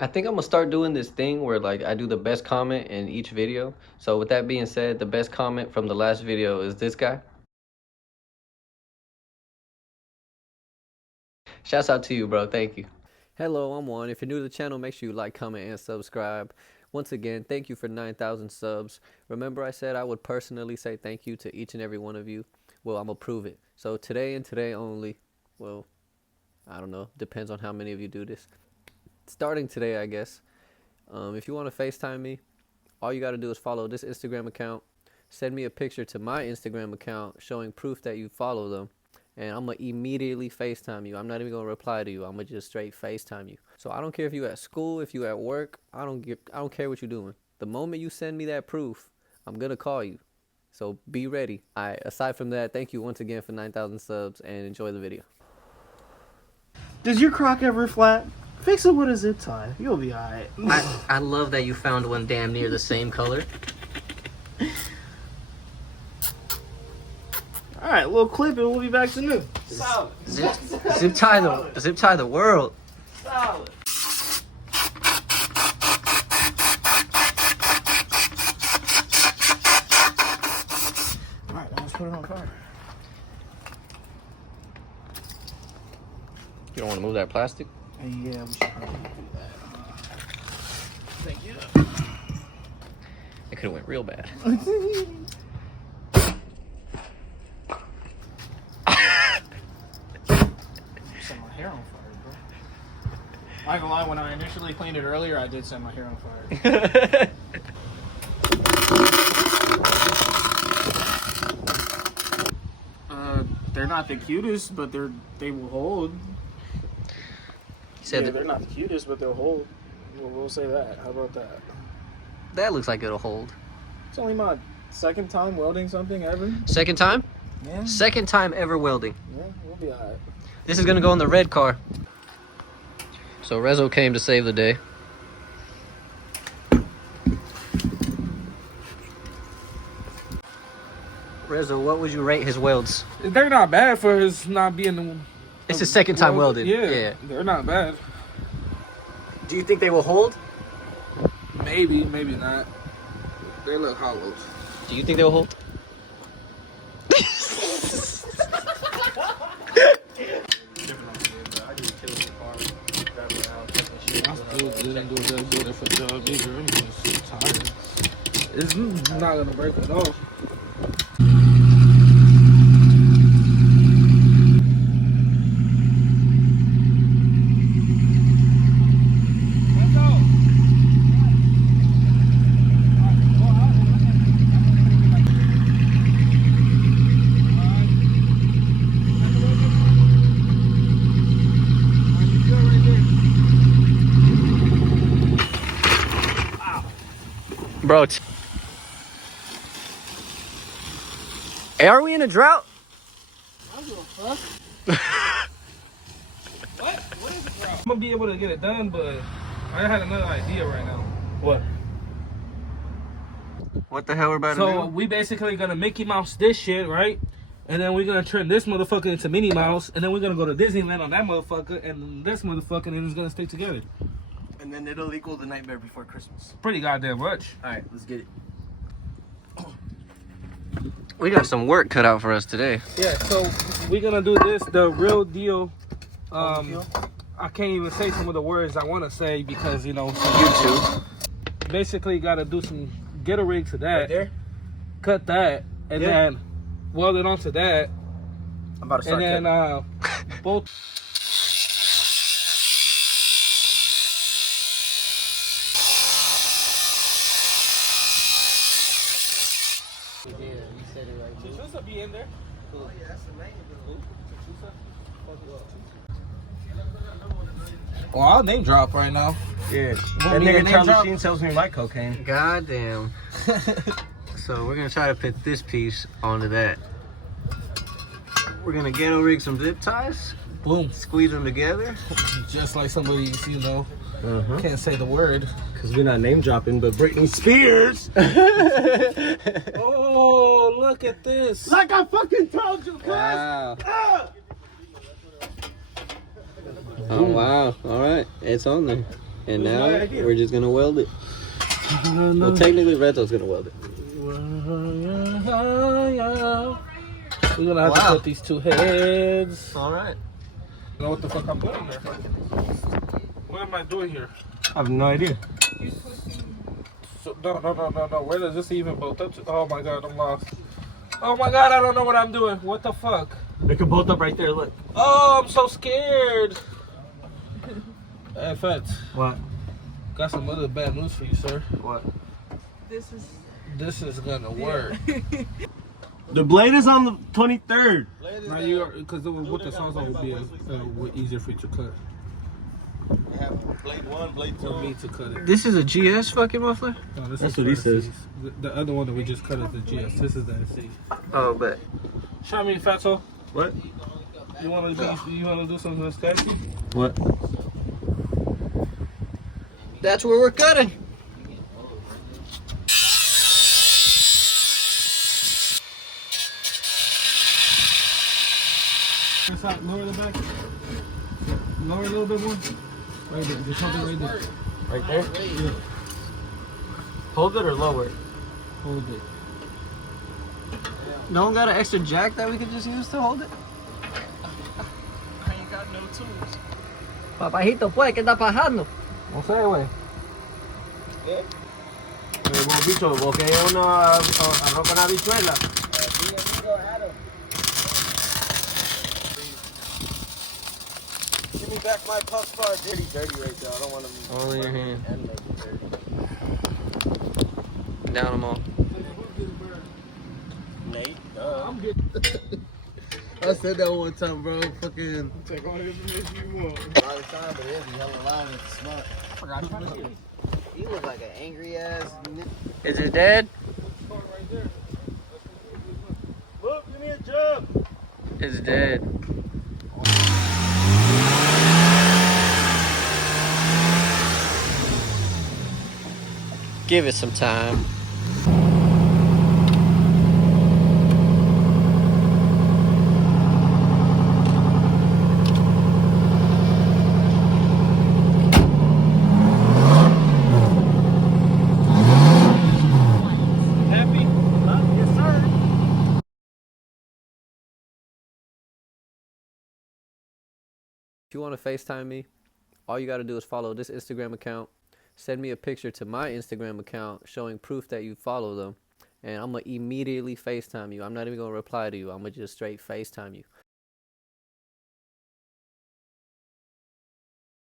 I think I'm gonna start doing this thing where like I do the best comment in each video. So with that being said, the best comment from the last video is this guy. Shouts out to you, bro. Thank you. Hello, I'm Juan. If you're new to the channel, make sure you like, comment, and subscribe. Once again, thank you for 9,000 subs. Remember I said I would personally say thank you to each and every one of you? Well, I'm gonna prove it. So today and today only, well, I don't know, depends on how many of you do this. Starting today, I guess. If you want to FaceTime me, all you got to do is follow this Instagram account. Send me a picture to my Instagram account showing proof that you follow them. And I'm going to immediately FaceTime you. I'm not even going to reply to you. I'm going to just straight FaceTime you. So I don't care if you at school, if you at work. I don't care what you're doing. The moment you send me that proof, I'm going to call you. So be ready. Aside from that, thank you once again for 9,000 subs and enjoy the video. Does your crock ever flat? Fix it with a zip tie. You'll be alright. I love that you found one damn near the same color. Alright, we'll clip it. We'll be back to new. Solid. Zip tie the world. Solid. Alright, let's put it on fire. You don't want to move that plastic? Yeah, we should probably do that. Thank you. It could have went real bad. Set my hair on fire, bro. I ain't gonna lie, when I initially cleaned it earlier, I did set my hair on fire. They're not the cutest, but they will hold. He said they're not the cutest, but they'll hold. We'll say that. How about that? That looks like it'll hold. It's only my second time welding something ever. Second time? Yeah. Second time ever welding. Yeah, we'll be alright. This is gonna go in the red car. So Rezo came to save the day. Rezo, what would you rate his welds? They're not bad for his not being the. It's his second time welded. Yeah, they're not bad. Do you think they will hold? Maybe, maybe not. They look hollow. Do you think they will hold? It's not gonna break at all. Bro, are we in a drought? I don't give a fuck. What is it, bro? I'm gonna be able to get it done, but I had another idea right now. What? What the hell we're about to do? So we basically gonna Mickey Mouse this shit, right? And then we're gonna turn this motherfucker into Minnie Mouse, and then we're gonna go to Disneyland on that motherfucker, and this motherfucker, and it's gonna stick together. And then it'll equal the Nightmare Before Christmas. Pretty goddamn much. Alright, let's get it. We got some work cut out for us today. Yeah, so we're gonna do this, the real deal. I can't even say some of the words I wanna say because, you know, YouTube. Basically gotta do get a rig to that. Right there? Cut that, and then weld it onto that. I'm about to start and then both. Yeah, you said it right. Chuchusa be in there. Oh yeah, that's the name of Well, I'll name drop right now. Yeah. That That nigga nigga Charlie Charlie Sheen sells me my cocaine. Goddamn. So we're gonna try to fit this piece onto that. We're gonna ghetto rig some zip ties. Boom. Squeeze them together. Just like somebody's, you know, can't say the word. Because we're not name dropping, but Britney Spears. Oh, look at this. Like I fucking told you, cuz. Wow. Ah! Oh wow. All right. It's on there. And That's now my idea. we're just gonna weld it. Well, technically Rezo's gonna weld it. We're gonna have to put these two heads. All right. I know what the fuck I'm doing here. What am I doing here? I have no idea. So, no. Where does this even bolt up to? Oh my god, I'm lost. Oh my god, I don't know what I'm doing. What the fuck? They can bolt up right there. Look. Oh, I'm so scared. Hey, Fats. What? Got some other bad news for you, sir. What? This is gonna work. The blade is on the 23rd. Now you are, because with the sawzall would be easier for you to cut. We have blade 1, blade 2. For me to cut it. This is a GS fucking muffler? No, this That's is what he for says. SCs. The other one that we just cut is the GS. This is the SC. Oh, bet. Show me, Fatso. What? You wanna do something that's fancy? What? That's where we're cutting. Inside, lower the back. Lower a little bit more. Right there. Just hold it right there. Right there? Yeah. Hold it or lower it? Hold it. No one got an extra jack that we could just use to hold it? I ain't got no tools. Papajito, pues, ¿qué está pasando? No sé, güey. Hemos visto, porque es una arroz con habichuela. Give me back my puff bar. Dirty right there. I don't want to. All in your hand. And make it dirty. Down them all. Nate. I'm good. I said that one time, bro. Fucking. Take all the information you want. A lot of time, but it'll be hella loud and it's smart. You look like an angry ass. Is it dead? Right there. Look, give me a jug. It's dead. Give it some time. Happy? Yes, sir. If you want to FaceTime me, all you got to do is follow this Instagram account. Send me a picture to my Instagram account showing proof that you follow them. And I'm going to immediately FaceTime you. I'm not even going to reply to you. I'm going to just straight FaceTime you.